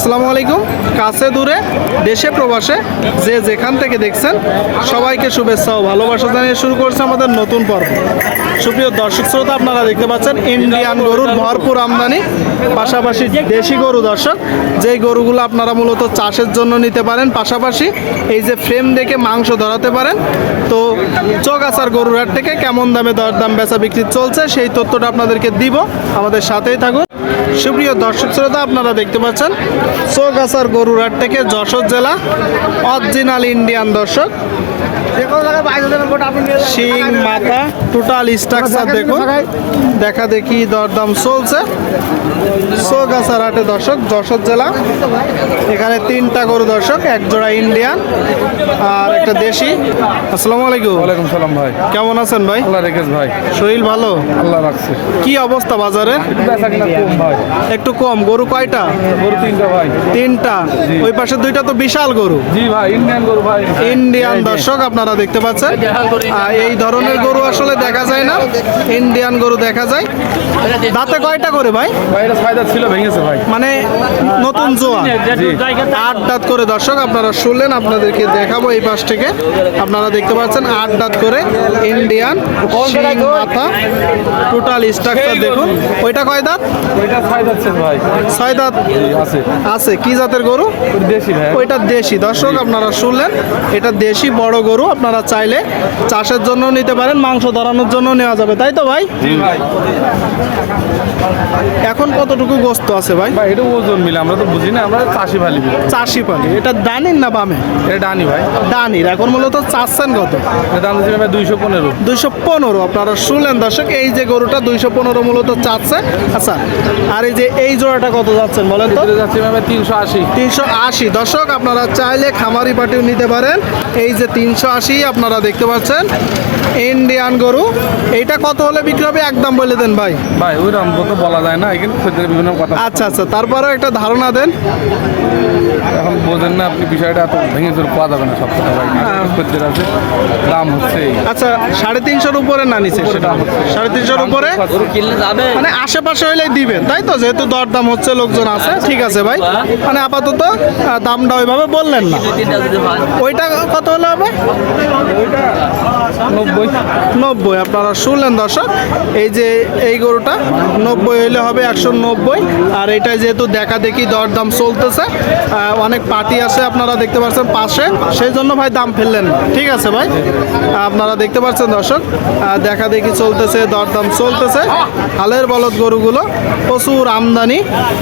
আসসালামু আলাইকুম। কাছে দূরে, দেশে প্রবাসে, যে যেখান থেকে দেখছেন, সবাইকে শুভেচ্ছা ও ভালোবাসা জানিয়ে শুরু করছে আমাদের নতুন পর্ব। সুপ্রিয় দর্শক শ্রোতা, আপনারা দেখতে পাচ্ছেন, ইন্ডিয়ান গরুর ভরপুর আমদানি, পাশাপাশি দেশি গরু দর্শক। যেই গরুগুলো আপনারা মূলত চাষের জন্য নিতে পারেন, পাশাপাশি এই যে ফ্রেম দেখে মাংস ধরাতে পারেন। তো চৌগাছার গরুর হাট থেকে কেমন দামে দরদাম বেচা বিক্রি চলছে, সেই তথ্যটা আপনাদেরকে দিব। আমাদের সাথেই থাকুন। সুপ্রিয় দর্শক শ্রোতা আপনারা দেখতে পাচ্ছেন চৌগাছার গরুরহাট থেকে যশোর জেলা অরিজিনাল ইন্ডিয়ান দর্শক। শিং মাথা টোটাল স্ট্রাকচার দেখুন। দেখা দেখি দরদাম চলছে। চৌগাছার হাটে দর্শক যশোর জেলা। এখানে তিনটা গরু দর্শক এক জোড়া ইন্ডিয়ান আর একটা দেশি। আসসালামু আলাইকুম। ওয়ালাইকুম সালাম ভাই। কেমন আছেন ভাই? আল্লাহ রেখেছ ভাই। শরীর ভালো? আল্লাহ রাখছে। কি অবস্থা বাজারে? একটু কম গরু কয়টা? গরু তিনটা ভাই। তিনটা। ওই পাশে দুইটা তো বিশাল গরু। জি ভাই ইন্ডিয়ান গরু ভাই। ইন্ডিয়ান দর্শক আপনারা দেখতে পাচ্ছেন। এই ধরনের গরু আসলে দেখা যায় না। ইন্ডিয়ান গরু দেখা যায়। দাঁতে কয়টা করে ভাই? ভাই ছিল ভেঙেছে ভাই। মানে নতুন জোয়া। আট দাঁত করে দর্শক আপনারা শুনলেন আপনাদেরকে দেখাবো এই পাশ থেকে। আপনারা দেখতে পাচ্ছেন আট দাঁত করে ইন্ডিয়ান মাথা। টোটাল স্ট্রাকচার দেখুন। ওইটা কয় দাঁত? ভাই। ছয় দাঁত আছে। আছে। কি জাতের গরু? দেশি ভাই। ওইটা দেশি। দর্শক আপনারা শুনলেন এটা দেশি বড় গরু। আপনারা চাইলে চাষের জন্য নিতে পারেন মাংস ধরানোর জন্য নেওয়া যাবে। তাই তো ভাই? ভাই। এখন কতটুকু গোস্ত আছে ভাই? ভাই এটা ওজন মিলে আমরা তো বুঝি না আমরা চাষি বিলি। চাষি পানি এটা ডানির না বামে? এটা ডানি ভাই। ডানির এখন মূলত চাচ্ছেন কত? দাম দিচ্ছি ভাই দুইশো পনেরো। দুইশো পনেরো। আপনারা শুনলেন দর্শক এই যে গরুটা দুইশো পনেরো মূলত চাচ্ছে আচ্ছা আর এই যে এই জোড়াটা কত যাচ্ছেন বলেন তো? যাচ্ছি ভাই তিনশো আশি। তিনশো আশি। দর্শক আপনারা চাইলে খামারি পাটিও নিতে পারেন। এই যে তিনশো আশি আপনারা দেখতে পাচ্ছেন। ইন্ডিয়ান গরু। এইটা কত হলে বিক্রি হবে? একদম বলে দেন ভাই। ভাই ওই রকম তো বলা যায় না এখানে খদ্দের বিভিন্ন কথা। আচ্ছা আচ্ছা। তারপরেও একটা ধারণা দেন। এখন বোঝেন না আপনি বিষয়টা এত ভেঙে চুর পাওয়া যাবে না সব কথা ভাই। খদ্দের আছে দাম হচ্ছে আচ্ছা সাড়ে তিনশোর উপরে না নিচে সেটা? সাড়ে তিনশোর উপরে? মানে আশেপাশে হইলে তাই তো? যেহেতু দরদাম হচ্ছে লোকজন আছে ঠিক আছে ভাই। মানে আপাতত দামটা ওইভাবে বললেন না। ওইটা কত হলে হবে নব্বই। নব্বই আপনারা শুনলেন দর্শক? এই যে এই গরুটা নব্বই হইলে হবে একশো নব্বই। আর এটা যেহেতু দেখা দেখি দরদাম চলতেছে অনেক পার্টি আছে আপনারা দেখতে পাচ্ছেন পাশে। সেই জন্য ভাই দাম ফেললেন ঠিক আছে ভাই? আপনারা দেখতে পাচ্ছেন দর্শক দেখা দেখি চলতেছে দরদাম চলতেছে। হালের বলদ গরুগুলো প্রচুর আমদানি।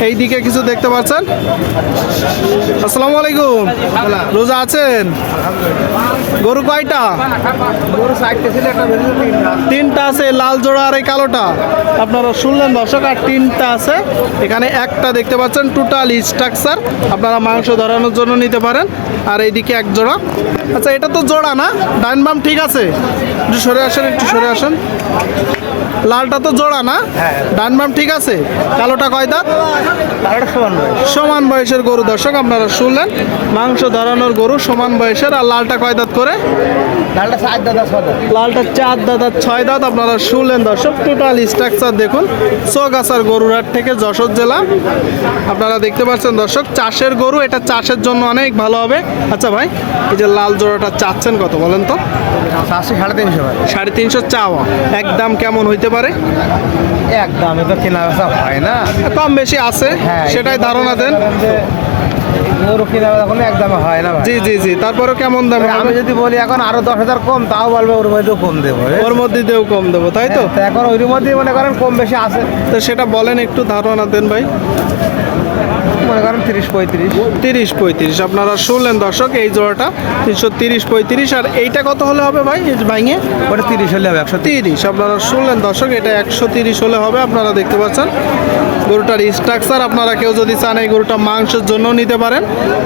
এই দিকে কিছু দেখতে পাচ্ছেন? আসসালামু আলাইকুম। রোজা আছেন? গরু কয়টা? তিনটা আছে, লাল জোড়া আর এই কালোটা। আপনারা শুনলেন দর্শক, আর তিনটা আছে। এখানে একটা দেখতে পাচ্ছেন টোটাল স্ট্রাকচার আপনারা মাংস ধরানোর জন্য নিতে পারেন। আর এইদিকে এক জোড়া। আচ্ছা এটা তো জোড়া না? ডাইন বাম ঠিক আছে? একটু সরে আসেন, একটু সরে আসেন। লালটা তো জোড়া না? ডান বাম ঠিক আছে? কালোটা কয় দাঁত? সমান বয়সের গরু। দর্শক আপনারা শুনলেন মাংস ধরানোর গরু সমান বয়সের। আর লালটা কয় দাঁত করে? লালটা চার দাঁত আর ছয় দাঁত। আপনারা শুনলেন দর্শক টোটাল স্ট্রাকচার দেখুন। চৌগাছার গরুরহাট থেকে যশোর জেলা। আপনারা দেখতে পাচ্ছেন দর্শক চাষের গরু। এটা চাষের জন্য অনেক ভালো হবে। আচ্ছা ভাই এই যে লাল জোড়াটা চাচ্ছেন কত বলেন তো? সাড়ে তিনশো সাড়ে তিনশো চাওয়া। একদম কেমন হইতে পারে? একদম তো কেনা বেচা হয় না? কম বেশি আছে হ্যাঁ, সেটাই ধারণা দেন। গরু কেনা বেচা একদম হয় না জি জি জি তারপরে কেমন দাম আমি যদি বলি এখন আরও দশ হাজার কম তাও বলবে ওর মধ্যেও কম দেবো ওর মধ্যে দিয়েও কম দেবো তাই তো? তো এখন ওর মধ্যেই মনে করেন কম বেশি আছে। তো সেটা বলেন একটু ধারণা দেন ভাই। মনে করেন তিরিশ পঁয়ত্রিশ। তিরিশ পঁয়ত্রিশ। আপনারা শুনলেন দর্শক এই জোড়াটা তিনশো তিরিশ পঁয়ত্রিশ। আর এইটা কত হলে হবে ভাই? ভাঙে। ওটা তিরিশ হলে হবে একশো তিরিশ। আপনারা শুনলেন দর্শক এটা একশো তিরিশ হলে হবে। আপনারা দেখতে পাচ্ছেন গরুটার স্ট্রাকচার আপনারা কেউ যদি চান এই গরুটা মাংসের জন্য নিতে পারেন।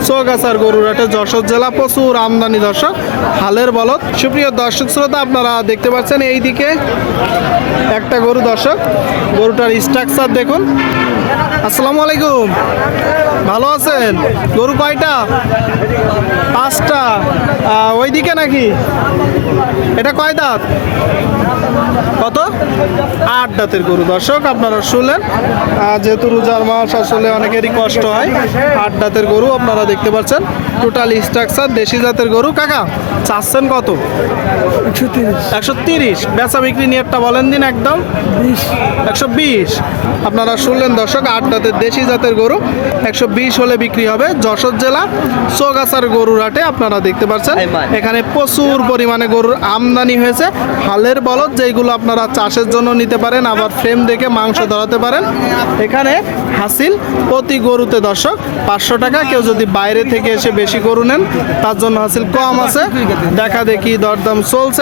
চৌগাছার গরুরাটে যশোর জেলা প্রচুর আমদানি দর্শক হালের বলদ। সুপ্রিয় দর্শক শ্রোতা আপনারা দেখতে পাচ্ছেন এই দিকে একটা গরু দর্শক গরুটার স্ট্রাকচার দেখুন। আসসালামু আলাইকুম। ভালো আছেন? গরু কয়টা? পাঁচটা। ওইদিকে নাকি? এটা কয় দাঁত? কত? আট দাঁতের গরু। দর্শক, আপনারা শুনলেন যেহেতু রোজার মাস, আসলে অনেকেরই কষ্ট হয়। আট দাঁতের গরু আপনারা দেখতে পাচ্ছেন। টোটাল স্ট্রাকচার দেশি জাতের গরু। কাকা, চাচ্ছেন কত? একশো তিরিশ। বেচা বিক্রি নিয়ে একটা বলেন দিন একদম। একশো বিশ। আপনারা শুনলেন দর্শক আট দাঁতের দেশি জাতের গরু। একশো বিশ হলে বিক্রি হবে যশোর জেলা চৌগাছার গরুর হাটে আপনারা দেখতে পাচ্ছেন। এখানে প্রচুর পরিমাণে গরুর আমদানি হয়েছে। হালের বলদ যেইগুলো আপনারা চাষের জন্য নিতে পারেন আবার ফ্রেম দেখে মাংস ধরাতে পারেন। এখানে হাসিল প্রতি গরুতে দর্শক পাঁচশো টাকা। কেউ যদি বাইরে থেকে এসে বেশি গরু নেন তার জন্য হাসিল কম আছে। দেখা দেখি দরদাম চলছে।